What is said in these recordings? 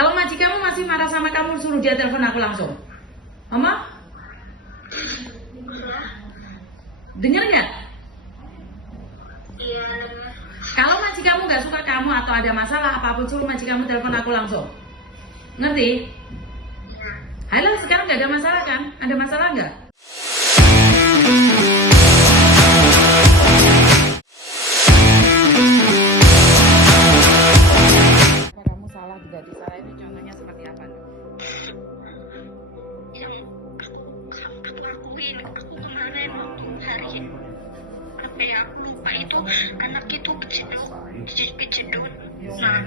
Kalau majikanmu masih marah sama kamu, suruh dia telepon aku langsung. Mama? Dengar nggak? Iya. Kalau majikanmu nggak suka kamu atau ada masalah apapun, suruh majikanmu telepon aku langsung. Ngerti? Halo, sekarang nggak ada masalah kan? Ada masalah nggak? Kamu salah juga di salah itu contohnya seperti apa? Yang aku lakuin, aku kemarin waktu hari apa ya, aku lupa itu anak itu kejedot. Nah,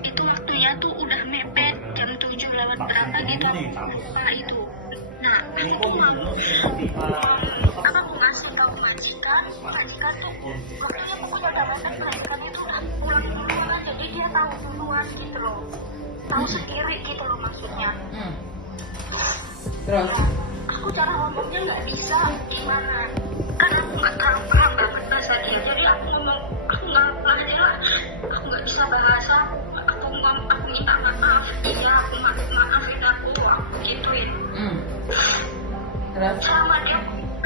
itu waktunya tuh udah mepet jam 7 lewat berapa gitu lupa itu. Nah, aku tuh aku ngasih tahu majikan tuh waktunya pokoknya udah mepet, majikan itu udah pulang duluan, jadi dia tahu duluan gitu loh, tahu sendiri gitu loh maksudnya. Terus? Aku cara ngomongnya nggak bisa gimana, kan aku nggak terlalu paham banget bahasa dia, jadi aku ngomong, aku nggak bisa bahasa, aku minta maaf, iya aku maafin aku gituin. Terus? Sama dia,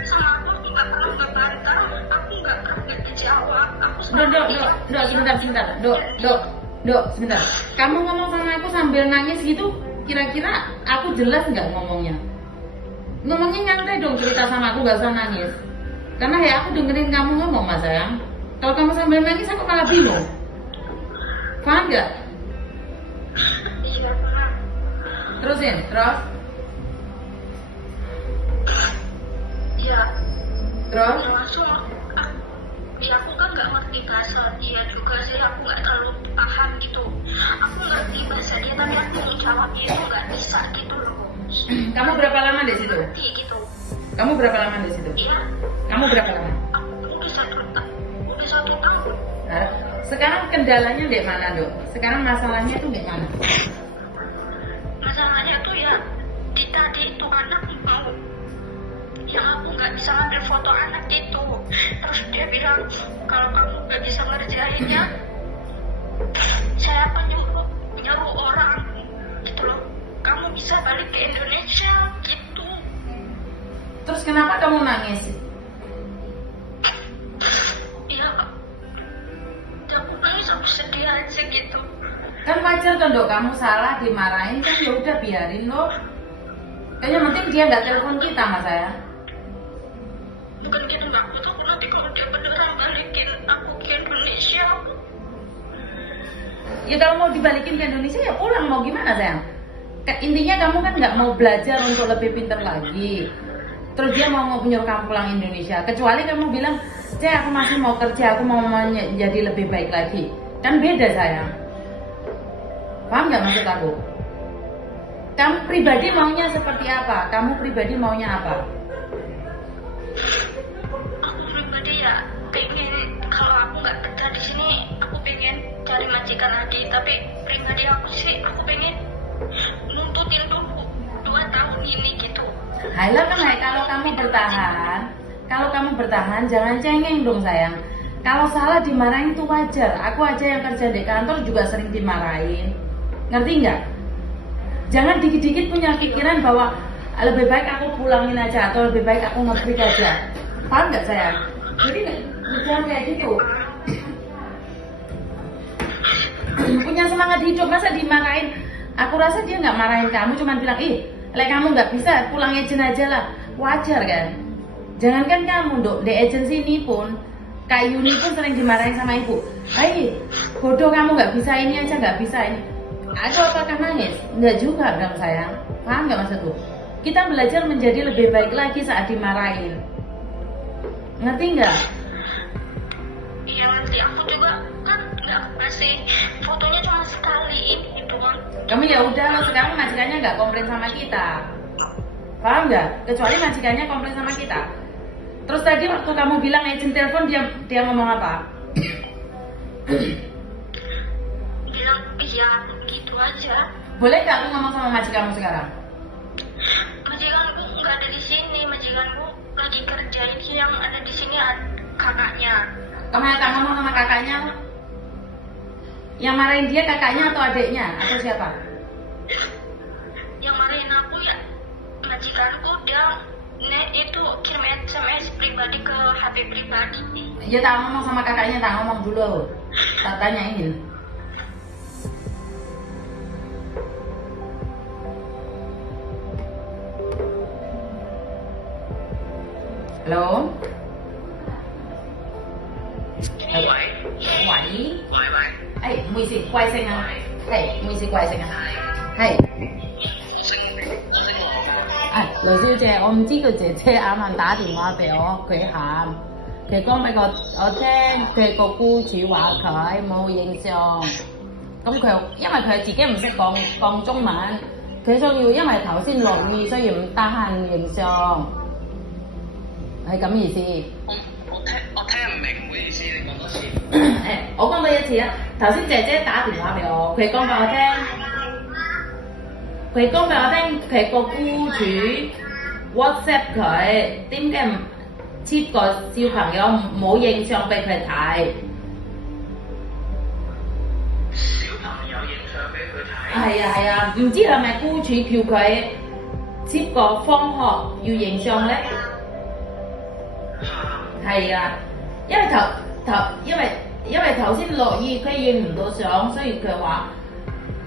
sama aku nggak pernah ngebantah, aku nggak pernah dijawab, aku Sebentar. Kamu ngomong sama aku sambil nangis gitu, kira-kira aku jelas nggak ngomongnya? Ngomongnya nyantai dong, cerita sama aku, nggak usah nangis. Karena ya aku dengerin kamu ngomong, mas sayang. Kalau kamu sambil nangis, aku malah bingung. Paham nggak? Iya paham. Terus? Iya. Terus? Langsung aku kan nggak ngerti bahasa dia juga sih, aku nggak terlalu paham gitu. Aku ngerti bahasa dia, tapi aku jawabnya itu nggak bisa gitu loh. Kamu berapa lama di situ? Ngerti gitu. Kamu berapa lama di situ? Iya. Kamu berapa lama? Aku udah satu tahun. Nah, sekarang kendalanya di mana, Dok? Sekarang masalahnya tuh di mana? Masalahnya tuh ya di tadi itu anak mau, yang aku nggak bisa ngambil foto anak itu, terus dia bilang kalau kamu nggak bisa ngerjainnya, saya akan nyuruh orang gitu loh, kamu bisa balik ke Indonesia gitu. Terus kenapa kamu nangis? Iya, aku nangis, aku sedih aja gitu. Kan wajar kan, Dok, kamu salah dimarahin kan, ya udah biarin loh. Kayaknya penting dia nggak telepon kita, mas saya. Bukan gitu, nggak, aku takut nanti kalau dia beneran balikin aku ke Indonesia. Ya kalau mau dibalikin ke Indonesia ya pulang, mau gimana sayang? Intinya kamu kan nggak mau belajar untuk lebih pintar lagi. Terus dia mau menyuruh kamu pulang Indonesia. Kecuali kamu bilang, aku masih mau kerja, aku mau jadi lebih baik lagi. Kan beda sayang. Paham nggak maksud aku? Kamu pribadi maunya seperti apa? Kamu pribadi maunya apa? Aku pribadi ya pengen, kalau aku nggak kerja di sini, aku pengen cari majikan lagi. Tapi pribadi aku sih, aku pengen nuntutin dulu 2 tahun ini gitu. Halah kan, kalau kamu bertahan jangan cengeng dong sayang. Kalau salah dimarahin itu wajar. Aku aja yang kerja di kantor juga sering dimarahin. Ngerti nggak? Jangan dikit-dikit punya pikiran bahwa lebih baik aku pulangin aja atau lebih baik aku nge-break aja. Paham nggak sayang? Jadi jangan kayak gitu. Punya semangat hidup, masa dimarahin? Aku rasa dia nggak marahin kamu, cuma bilang, kamu nggak bisa, pulang agent aja lah. Wajar kan? Jangankan kamu, Dok, di agensi ini pun, Kak Yuni pun sering dimarahin sama ibu. Bodoh kamu, nggak bisa ini aja, nggak bisa ini. Aku apakah nangis? Nggak juga dong sayang. Paham nggak maksudku? Kita belajar menjadi lebih baik lagi saat dimarahin. Ngerti nggak? Iya ngerti, aku juga kan nggak kasih fotonya cuma sekali ini doang. Kamu ya udah loh, sekarang majikannya nggak komplain sama kita. Paham nggak? Kecuali majikannya komplain sama kita. Terus tadi waktu kamu bilang agent telepon, dia ngomong apa? Bilang iya gitu aja. Boleh nggak aku ngomong sama majikanmu sekarang? Majikanku nggak ada di sini, majikanku lagi kerja, ini yang ada di sini kakaknya. Kamu ngomong sama kakaknya? Yang marahin dia kakaknya atau adiknya atau siapa? Yang marahin aku ya majikanku, dia itu kirim SMS pribadi ke HP pribadi. Ya tak ngomong sama kakaknya, tak ngomong dulu. Tak tanyain. Hello. Vậy. Vậy. Vậy vậy. Ê, mùi xịt quay xanh à? Ê, mùi xịt quay xanh à? Ê.劉小姐，我唔知佢姐姐啱啱打電話俾我，佢喊，佢講俾我聽，佢個僱主話佢冇影相，咁佢因為佢自己唔識講中文，佢想要因為頭先落雨，所以唔得閒影相，係咁意思。我聽唔明，唔好意思，你講多次。誒，我講多一次啊！頭先姐姐打電話俾我，佢講俾我聽。佢講俾我聽，佢個僱主 WhatsApp 佢，點解唔接個小朋友冇影相俾佢睇？小朋友影相俾佢睇。係啊，唔知係咪僱主叫佢接個放學要影相咧？係啊，因為因為頭先落雨，佢影唔到相，所以佢話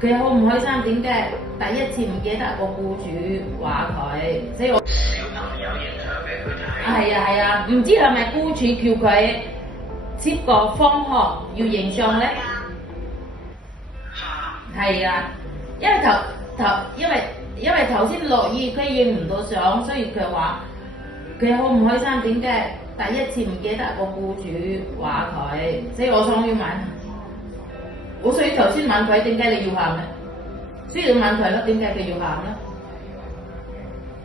佢好唔開心，點解？第一次唔記得個僱主話佢，所以我小朋友影相俾佢睇。係啊，唔知係咪僱主叫佢接個放學要影相咧？係啊，因為頭先落雨，佢影唔到相，所以佢話佢好唔開心，點解？第一次唔記得個僱主話佢，所以我想要問，所以頭先問佢點解你要喊咧？所以要問佢咯，點解佢要喊咧？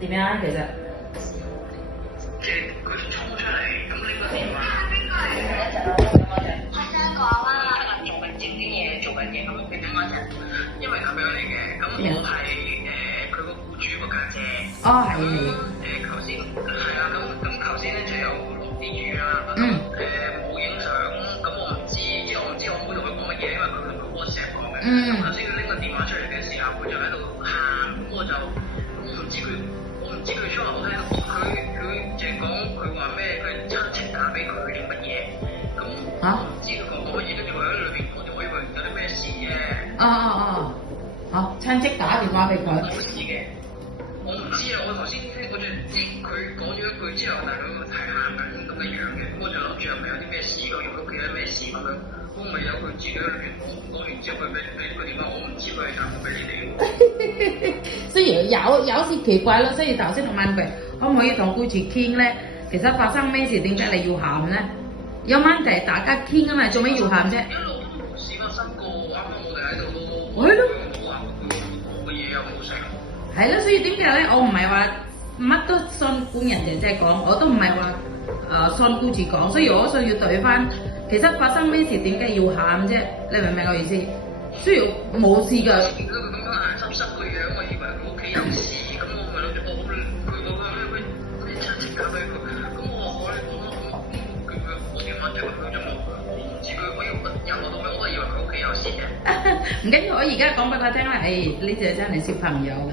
點樣啊？其實即係佢衝出嚟，咁呢個電話開聲講啦，做緊正經嘢，做緊嘢，咁佢點講啫？因為咁樣嚟嘅，咁我係佢個僱主個家姐。哦，係。頭先係啊，咁頭先咧就有落啲雨啦，冇影相，咁我唔知，因為我唔知我妹同佢講乜嘢，因為佢同佢 WhatsApp 講嘅。頭先佢拎個電話出嚟嘅時候，佢就喺度喊，咁我唔知佢出嚟我聽，佢淨係講佢話咩，佢親戚打俾佢定乜嘢，咁我唔知佢講乜嘢，跟住佢喺裏邊，我以為有啲咩事啫。親戚打電話俾佢。冇事嘅，我唔知啊，我頭先我就知佢講咗一句之後，但係佢係喊緊咁嘅樣嘅，我就諗住係咪有啲咩事咯，如果佢有咩事咁樣，我咪有佢自己喺裏邊講完之後，佢俾個電話，我唔知佢係打過俾你哋。雖然有時奇怪咯，所以頭先我問佢可唔可以同僱主傾咧？其實發生咩事，點解你要喊咧？有問題大家傾啊嘛，做咩要喊啫？一路都冇試過新過，啱啱我哋喺度都係咯，冇話佢嘅嘢又冇成。係咯，所以點解咧？我唔係話乜都信官人姐姐講，我都唔係話信僱主講，所以我想要對翻。其實發生咩事點解要喊啫？你明唔明我意思？雖然冇事㗎。見到佢咁樣眼濕濕個樣，我以為佢屋企有事，咁我咪諗住佢嗰個咩親戚打俾佢，咁我話我電話就佢啫嘛，我唔知佢可以由我到尾，我都以為佢屋企有事嘅。唔緊要，我而家講俾佢聽啦。呢隻真係小朋友㗎。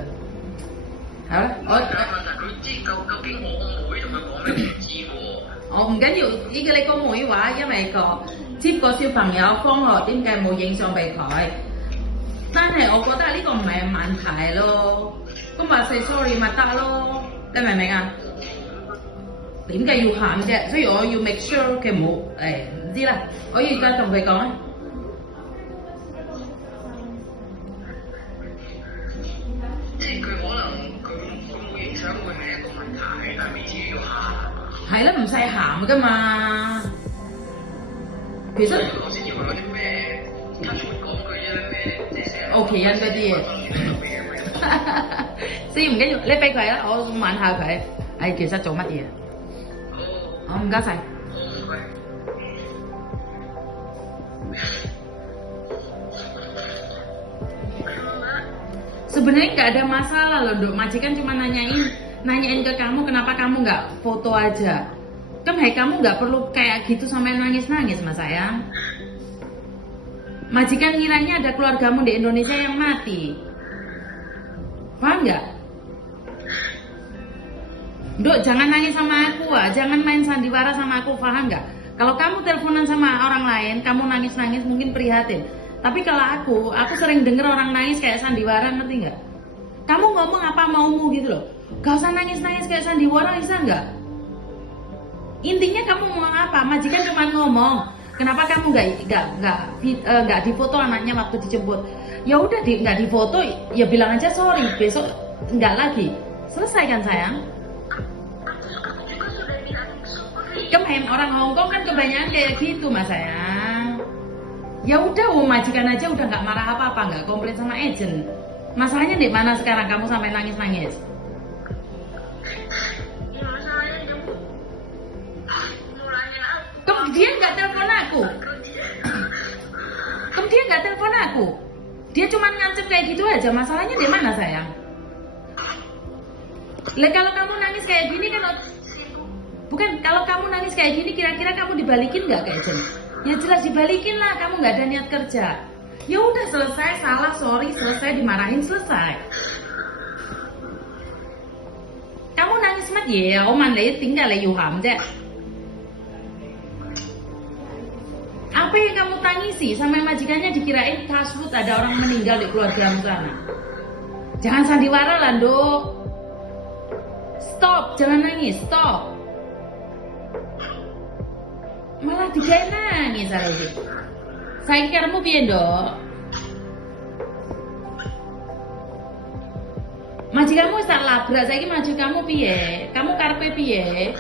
好啦，但係問題佢知究竟我妹同佢講咩唔知喎。我唔緊要，依家你個妹話，因為接個小朋友放學，點解冇影相俾佢？但係我覺得呢個唔係問題咯，咁話say sorry 咪得咯，你明唔明啊？點解要喊啫？所以我要 make sure 佢冇唔知啦，我而家同佢講啊。即係佢可能佢冇影相會係一個問題，但係未至於要喊。係啦，唔使喊噶嘛。其實我先以為嗰啲咩跟住講句啫咩，即係屋企人嗰啲嘢。所以唔緊要，你俾佢啦，我問下佢。其實做乜嘢？好，唔該晒。Sebenarnya nggak ada masalah loh, Dok. Majikan cuma nanyain ke kamu kenapa kamu nggak foto aja. Kan kamu nggak perlu kayak gitu sampai nangis-nangis, Mas sayang. Majikan ngiranya ada keluargamu di Indonesia yang mati. Paham nggak? Dok, jangan nangis sama aku, jangan main sandiwara sama aku, paham nggak? Kalau kamu teleponan sama orang lain, kamu nangis-nangis mungkin prihatin. Tapi kalau aku sering denger orang nangis kayak sandiwara, ngerti nggak? Kamu ngomong apa maumu gitu loh. Gak usah nangis-nangis kayak sandiwara, bisa nggak? Intinya kamu ngomong apa? Majikan cuma ngomong, kenapa kamu nggak difoto anaknya waktu dijemput? Ya udah nggak difoto, ya bilang aja sorry, besok nggak lagi. Selesai kan sayang? Aku juga sudah bilang sorry. Orang Hongkong kan kebanyakan kayak gitu mas sayang. Ya udah, majikan aja udah nggak marah apa-apa, nggak komplain sama agent. Masalahnya di mana sekarang kamu sampai nangis-nangis? Ya masalahnya dia nulangin aku. Kemudian nggak telepon aku. Kemudian nggak telepon aku. Dia cuma ngancem kayak gitu aja. Masalahnya di mana sayang? Lah kalau kamu nangis kayak gini kan, bukan, kalau kamu nangis kayak gini kira-kira kamu dibalikin nggak ke agent? Ya jelas dibalikin lah, kamu nggak ada niat kerja. Ya udah selesai, salah, sorry, selesai, dimarahin, selesai. Kamu nangis mat ya, oman le tinggal le yuham deh. Apa yang kamu tangisi sampai majikannya dikirain kasut ada orang meninggal di keluarga sana? Jangan sandiwara lah, Dok. Stop, jangan nangis, stop. Malah digawe nangis lagi. Saya kira kamu piye, Dok? Majikanmu wis tak labrak, saiki maju kamu piye? Kamu karepe piye?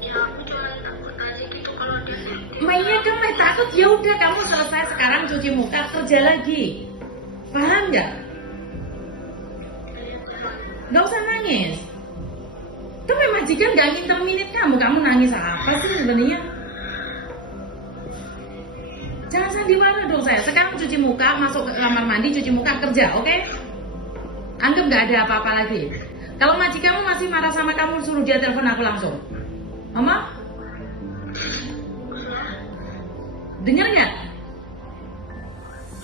Ya aku cuma takut aja gitu kalau dia Mainnya kamu takut, ya udah kamu selesai sekarang cuci muka, kerja lagi. Paham nggak? Nggak usah nangis. Tapi majikan nggak nginterminate kamu nangis apa sih sebenarnya? Jangan sandiwara dong saya. Sekarang cuci muka, masuk ke kamar mandi, cuci muka, kerja, oke? Anggap nggak ada apa-apa lagi. Kalau majikanmu masih marah sama kamu, suruh dia telepon aku langsung. Mama? Dengar nggak?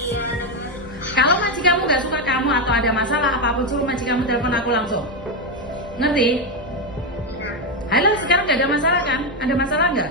Iya. Kalau majikanmu nggak suka kamu atau ada masalah apapun, suruh majikanmu telepon aku langsung. Ngerti? Halo, sekarang nggak ada masalah kan? Ada masalah nggak?